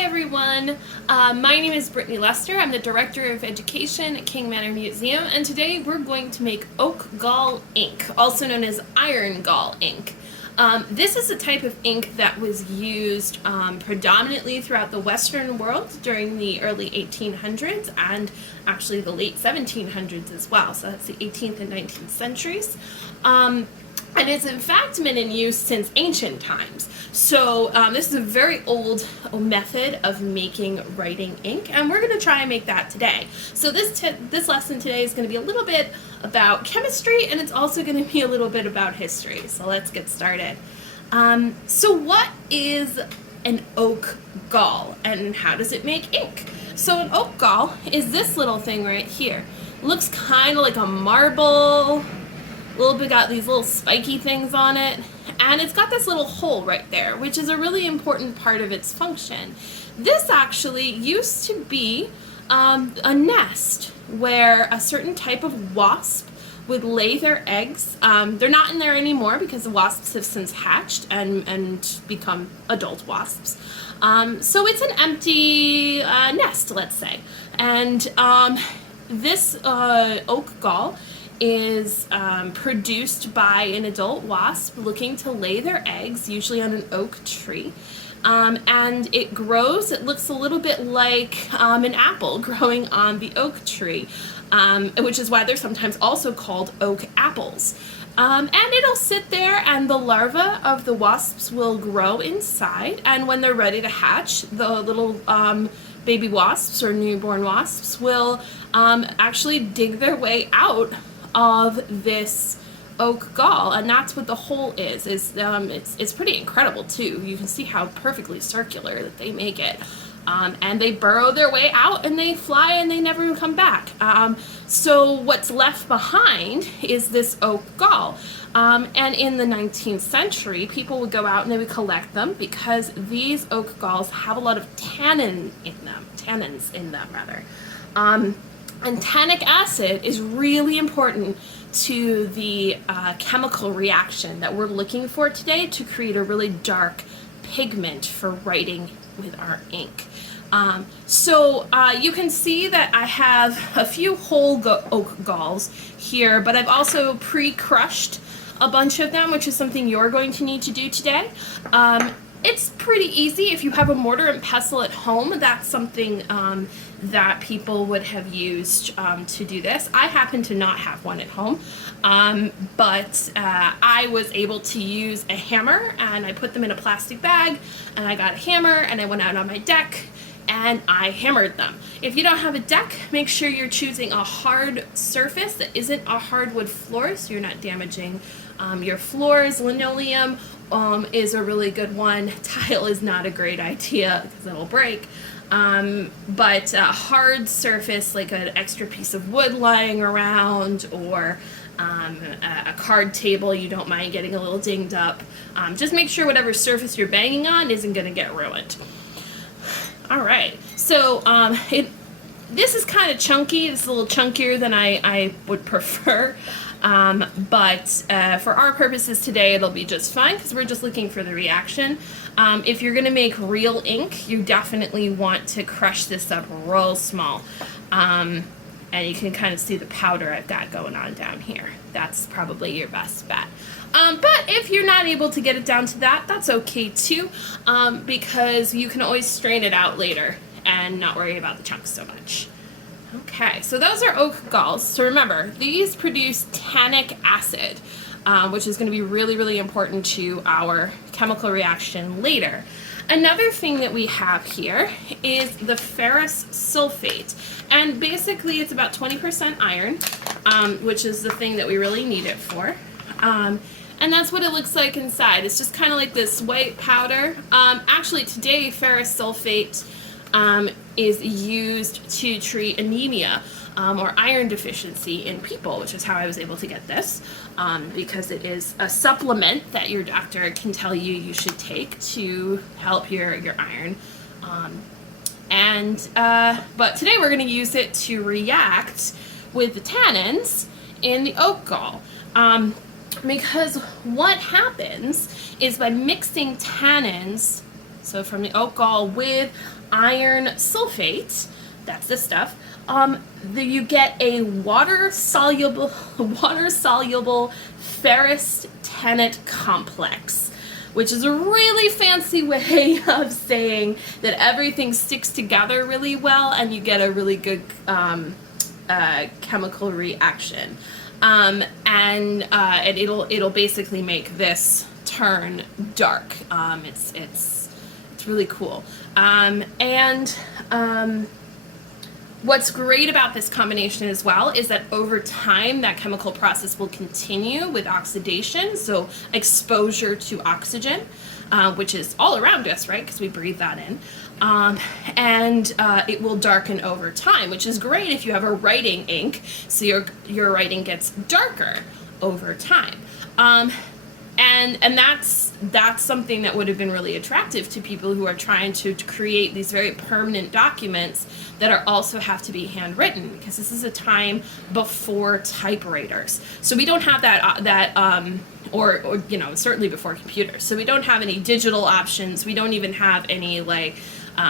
Hi everyone, my name is Brittany Lester. I'm the Director of Education at King Manor Museum, and today we're going to make oak gall ink, also known as iron gall ink. This is a type of ink that was used predominantly throughout the Western world during the early 1800s and actually the late 1700s as well, so that's the 18th and 19th centuries. And it's in fact been in use since ancient times. So this is a very old method of making writing ink, and we're going to try and make that today. So this lesson today is going to be a little bit about chemistry, and it's also going to be a little bit about history. So let's get started. So what is an oak gall, and how does it make ink? So an oak gall is this little thing right here. It looks kind of like a marble. Little bit got these little spiky things on it, and it's got this little hole right there, which is a really important part of its function. This actually used to be a nest where a certain type of wasp would lay their eggs. They're not in there anymore because the wasps have since hatched and become adult wasps. So it's an empty nest, let's say. And this oak gall is produced by an adult wasp looking to lay their eggs, usually on an oak tree. And it grows, it looks a little bit like an apple growing on the oak tree, which is why they're sometimes also called oak apples. And it'll sit there, and the larvae of the wasps will grow inside, and when they're ready to hatch, the little baby wasps or newborn wasps will actually dig their way out of this oak gall, and that's what the hole is. It's pretty incredible too. You can see how perfectly circular that they make it. And they burrow their way out, and they fly, and they never even come back. So what's left behind is this oak gall. And in the 19th century, people would go out and they would collect them because these oak galls have a lot of tannins in them rather. And tannic acid is really important to the chemical reaction that we're looking for today to create a really dark pigment for writing with our ink. So you can see that I have a few whole oak galls here, but I've also pre-crushed a bunch of them, which is something you're going to need to do today. It's pretty easy. If you have a mortar and pestle at home, that's something that people would have used to do this. I happen to not have one at home, but I was able to use a hammer, and I put them in a plastic bag, and I got a hammer, and I went out on my deck, and I hammered them. If you don't have a deck, make sure you're choosing a hard surface that isn't a hardwood floor, so you're not damaging your floors. Linoleum is a really good one. Tile is not a great idea because it'll break. But a hard surface like an extra piece of wood lying around, or a card table you don't mind getting a little dinged up. Just make sure whatever surface you're banging on isn't going to get ruined. Alright, so this is kind of chunky. It's a little chunkier than I would prefer. But for our purposes today, it'll be just fine because we're just looking for the reaction. If you're going to make real ink, you definitely want to crush this up real small. And you can kind of see the powder I've got going on down here. That's probably your best bet. But if you're not able to get it down to that, that's okay too, because you can always strain it out later and not worry about the chunks so much. Okay, so those are oak galls. So remember, these produce tannic acid, which is going to be really, really important to our chemical reaction later. Another thing that we have here is the ferrous sulfate, and basically it's about 20% iron, which is the thing that we really need it for. And that's what it looks like inside. It's just kind of like this white powder. Actually, today ferrous sulfate is used to treat anemia or iron deficiency in people, which is how I was able to get this, because it is a supplement that your doctor can tell you should take to help your iron. But today we're going to use it to react with the tannins in the oak gall. Because what happens is by mixing tannins So from the oak gall with iron sulfate, that's this stuff, you get a water-soluble ferrous tennate complex, which is a really fancy way of saying that everything sticks together really well and you get a really good chemical reaction. And it'll basically make this turn dark. It's really cool. What's great about this combination as well is that over time that chemical process will continue with oxidation, so exposure to oxygen, which is all around us, right, because we breathe that in, and it will darken over time, which is great if you have a writing ink, so your writing gets darker over time. And that's something that would have been really attractive to people who are trying to create these very permanent documents that are also have to be handwritten, because this is a time before typewriters. So we don't have or certainly before computers. So we don't have any digital options. We don't even have any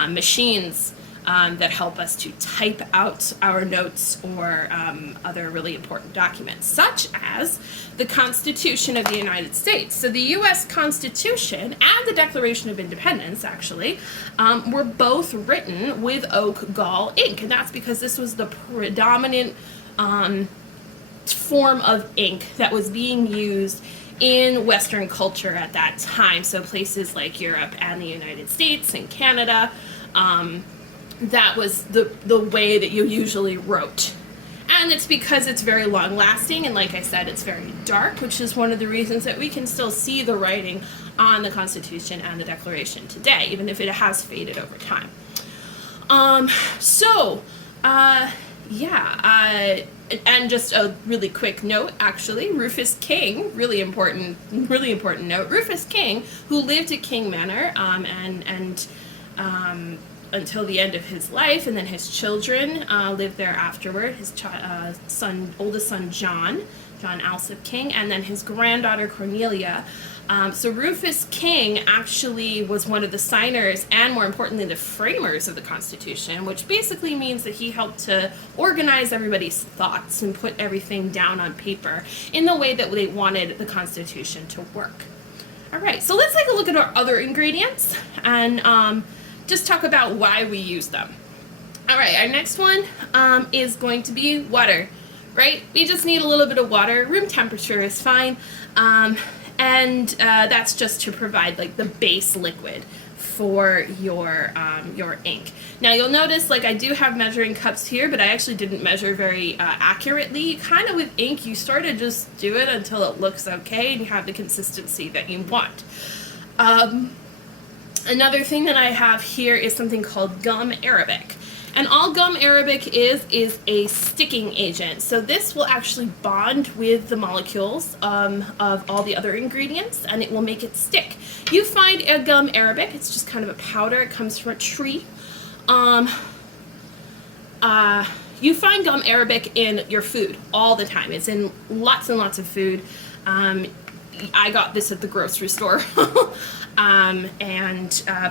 machines that help us to type out our notes or other really important documents, such as the Constitution of the United States. So the U.S. Constitution and the Declaration of Independence, actually, were both written with oak gall ink, and that's because this was the predominant form of ink that was being used in Western culture at that time. So places like Europe and the United States and Canada, that was the way that you usually wrote. And it's because it's very long lasting, and like I said, it's very dark, which is one of the reasons that we can still see the writing on the Constitution and the Declaration today, even if it has faded over time. And just a really quick note, actually, Rufus King, really important note, Rufus King, who lived at King Manor, until the end of his life, and then his children lived there afterward. His oldest son John Alsop King, and then his granddaughter Cornelia. So Rufus King actually was one of the signers and, more importantly, the framers of the Constitution, which basically means that he helped to organize everybody's thoughts and put everything down on paper in the way that they wanted the Constitution to work. All right, so let's take a look at our other ingredients and just talk about why we use them. All right, our next one is going to be water, right? We just need a little bit of water. Room temperature is fine. And that's just to provide like the base liquid for your ink. Now you'll notice I do have measuring cups here, but I actually didn't measure very accurately. Kind of with ink, you sort of just do it until it looks okay and you have the consistency that you want. Another thing that I have here is something called gum arabic. And all gum arabic is a sticking agent. So this will actually bond with the molecules of all the other ingredients, and it will make it stick. You find a gum arabic, it's just kind of a powder, it comes from a tree. You find gum arabic in your food all the time. It's in lots and lots of food. I got this at the grocery store.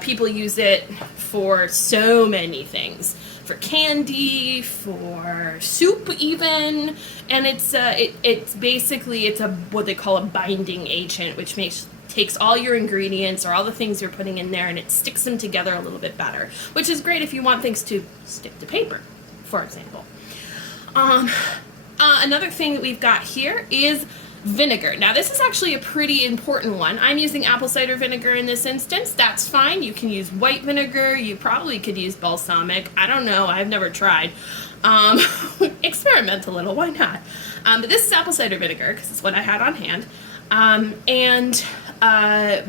People use it for so many things, for candy, for soup even, and it's basically what they call a binding agent, which takes all your ingredients or all the things you're putting in there and it sticks them together a little bit better, which is great if you want things to stick to paper, for example. Another thing that we've got here is vinegar. Now this is actually a pretty important one. I'm using apple cider vinegar in this instance. That's fine. You can use white vinegar. You probably could use balsamic. I don't know. I've never tried. Experiment a little. Why not? But this is apple cider vinegar because it's what I had on hand.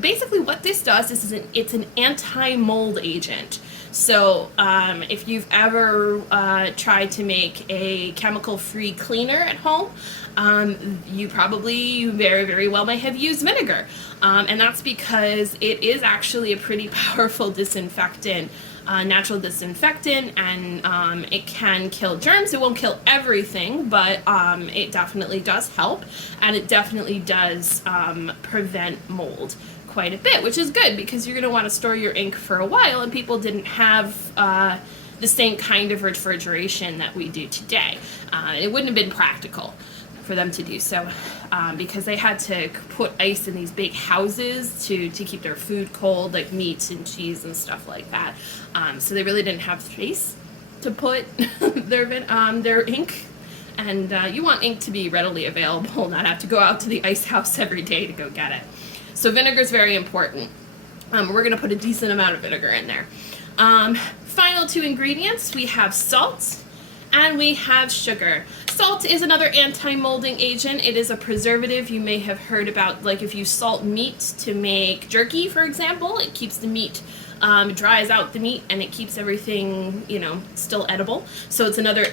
Basically what this does is it's an anti-mold agent. So if you've ever tried to make a chemical-free cleaner at home, you probably very, very well may have used vinegar. And that's because it is actually a pretty powerful disinfectant, natural disinfectant, and it can kill germs. It won't kill everything, but it definitely does help, and it definitely does prevent mold quite a bit, which is good because you're going to want to store your ink for a while, and people didn't have the same kind of refrigeration that we do today. It wouldn't have been practical for them to do so because they had to put ice in these big houses to keep their food cold, like meats and cheese and stuff like that. So they really didn't have space to put their ink. And you want ink to be readily available, not have to go out to the ice house every day to go get it. So vinegar is very important. We're going to put a decent amount of vinegar in there. Final two ingredients, we have salt and we have sugar. Salt is another anti-molding agent. It is a preservative. You may have heard about, like, if you salt meat to make jerky, for example, it keeps the meat, dries out the meat, and it keeps everything, you know, still edible. So it's another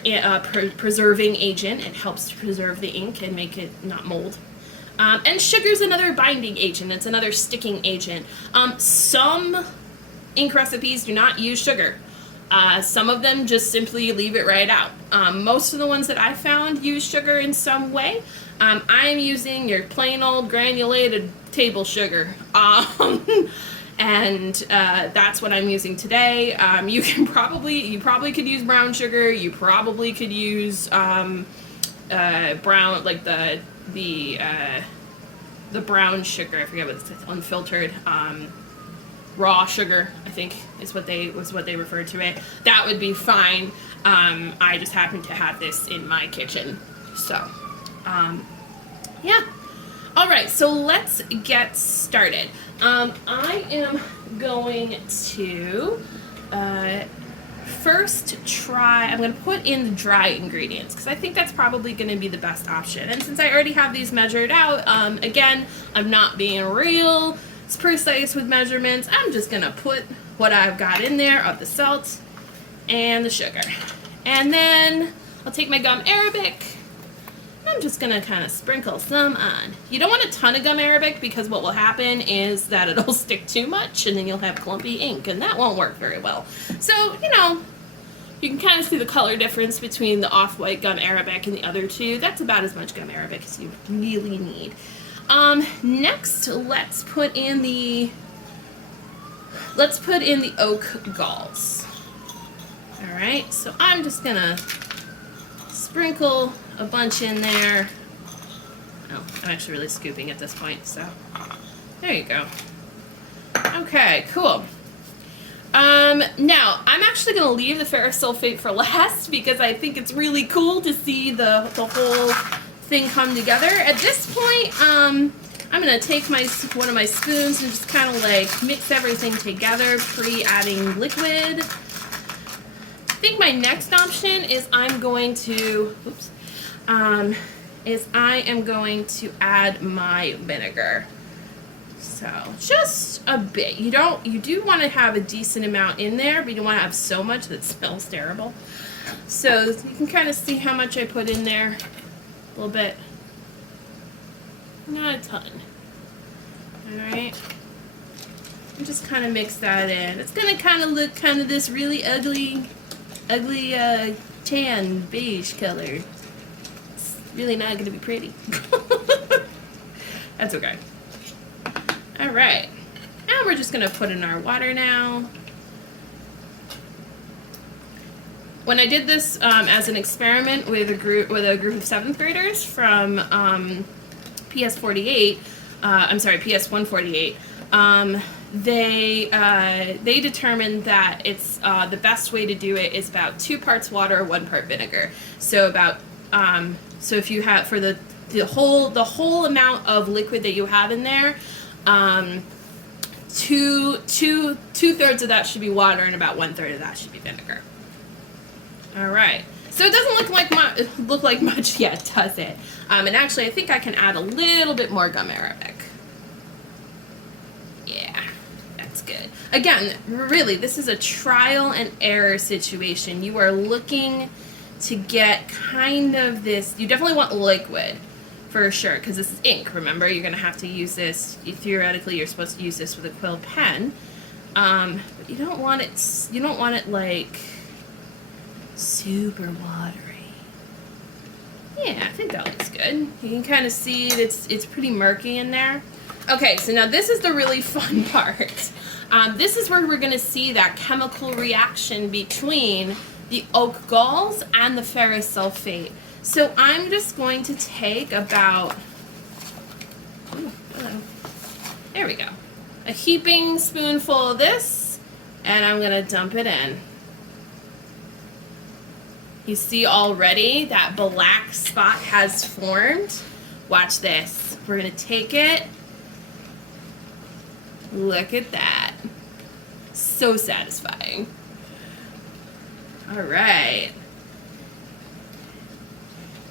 preserving agent. It helps to preserve the ink and make it not mold. And sugar is another binding agent. It's another sticking agent. Some ink recipes do not use sugar. Some of them just simply leave it right out. Most of the ones that I found use sugar in some way. I'm using your plain old granulated table sugar. And that's what I'm using today. You probably could use brown sugar. You probably could use brown, like the brown sugar. I forget what it's unfiltered. Raw sugar, I think, is what they referred to it. That would be fine. I just happen to have this in my kitchen. So, yeah. All right, so let's get started. I am going to first I'm going to put in the dry ingredients because I think that's probably going to be the best option. And since I already have these measured out, again, I'm not being real precise with measurements. I'm just going to put what I've got in there of the salt and the sugar. And then I'll take my gum arabic. I'm just going to kind of sprinkle some on. You don't want a ton of gum arabic because what will happen is that it'll stick too much and then you'll have clumpy ink, and that won't work very well. So, you know, you can kind of see the color difference between the off-white gum arabic and the other two. That's about as much gum arabic as you really need. Next, let's put in the oak galls. All right, so I'm just gonna sprinkle a bunch in there. Oh, I'm actually really scooping at this point, so there you go. Okay, cool. Now, I'm actually going to leave the ferrous sulfate for last because I think it's really cool to see the whole thing come together. At this point, I'm going to take one of my spoons and just kind of like mix everything together pre-adding liquid. I think my next option is I am going to add my vinegar. So just a bit. You do want to have a decent amount in there, but you don't want to have so much that it smells terrible. So you can kind of see how much I put in there. A little bit. Not a ton. Alright. And just kind of mix that in. It's going to kind of look kind of this really ugly tan beige color. It's really not going to be pretty. That's okay. Alright, and we're just going to put in our water now. When I did this as an experiment with a group of 7th graders from PS148, they determined that it's the best way to do it is about 2 parts water, 1 part vinegar. So about so if you have for the whole amount of liquid that you have in there, two-thirds of that should be water and about 1/3 of that should be vinegar. All right. So it doesn't look like much yet, does it? And actually, I think I can add a little bit more gum arabic. Yeah, that's good. Again, really, this is a trial and error situation. You are looking to get kind of this. You definitely want liquid. For sure, because this is ink. Remember, you're going to have to use this. Theoretically, you're supposed to use this with a quill pen, but you don't want it. You don't want it like super watery. Yeah, I think that looks good. You can kind of see it's pretty murky in there. Okay, so now this is the really fun part. This is where we're going to see that chemical reaction between the oak galls and the ferrous sulfate. So I'm just going to take about, there we go, a heaping spoonful of this, and I'm going to dump it in. You see already that black spot has formed. Watch this. We're going to take it. Look at that. So satisfying. All right.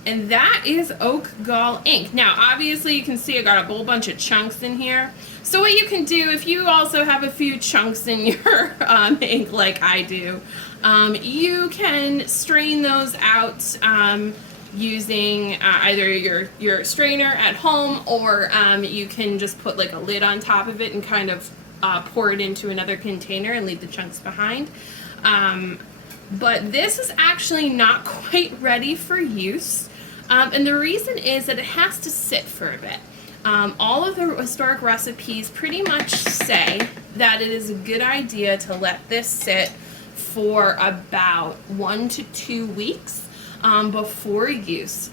And that is oak gall ink. Now, obviously, you can see I got a whole bunch of chunks in here. So what you can do, if you also have a few chunks in your ink like I do, you can strain those out using either your strainer at home, or you can just put like a lid on top of it and kind of pour it into another container and leave the chunks behind. But this is actually not quite ready for use. And the reason is that it has to sit for a bit. All of the historic recipes pretty much say that it is a good idea to let this sit for about 1 to 2 weeks before use.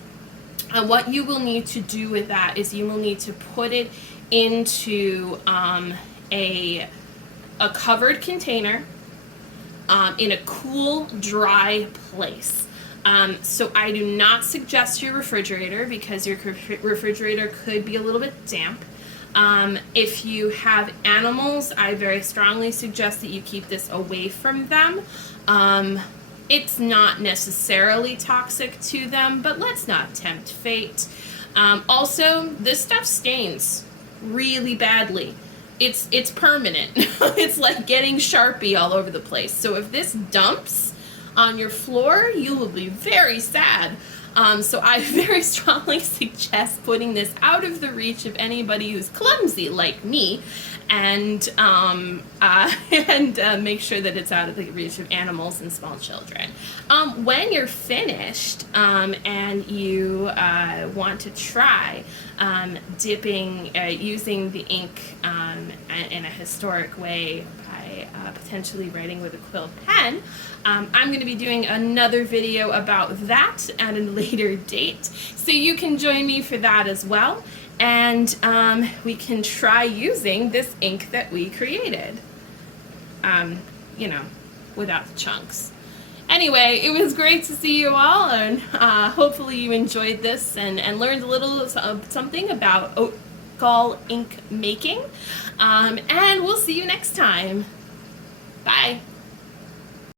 And what you will need to do with that is you will need to put it into a covered container in a cool, dry place. So I do not suggest your refrigerator, because your refrigerator could be a little bit damp. If you have animals, I very strongly suggest that you keep this away from them. It's not necessarily toxic to them, but let's not tempt fate. Also, this stuff stains really badly. It's permanent. It's like getting Sharpie all over the place. So if this dumps on your floor, you will be very sad. So I very strongly suggest putting this out of the reach of anybody who's clumsy like me, and make sure that it's out of the reach of animals and small children. When you're finished and you want to try dipping, using the ink in a historic way by potentially writing with a quill pen, I'm going to be doing another video about that at a later date, so you can join me for that as well. And we can try using this ink that we created, you know, without the chunks. Anyway, it was great to see you all, and hopefully you enjoyed this and learned a little something about oak gall ink making. And we'll see you next time. Bye.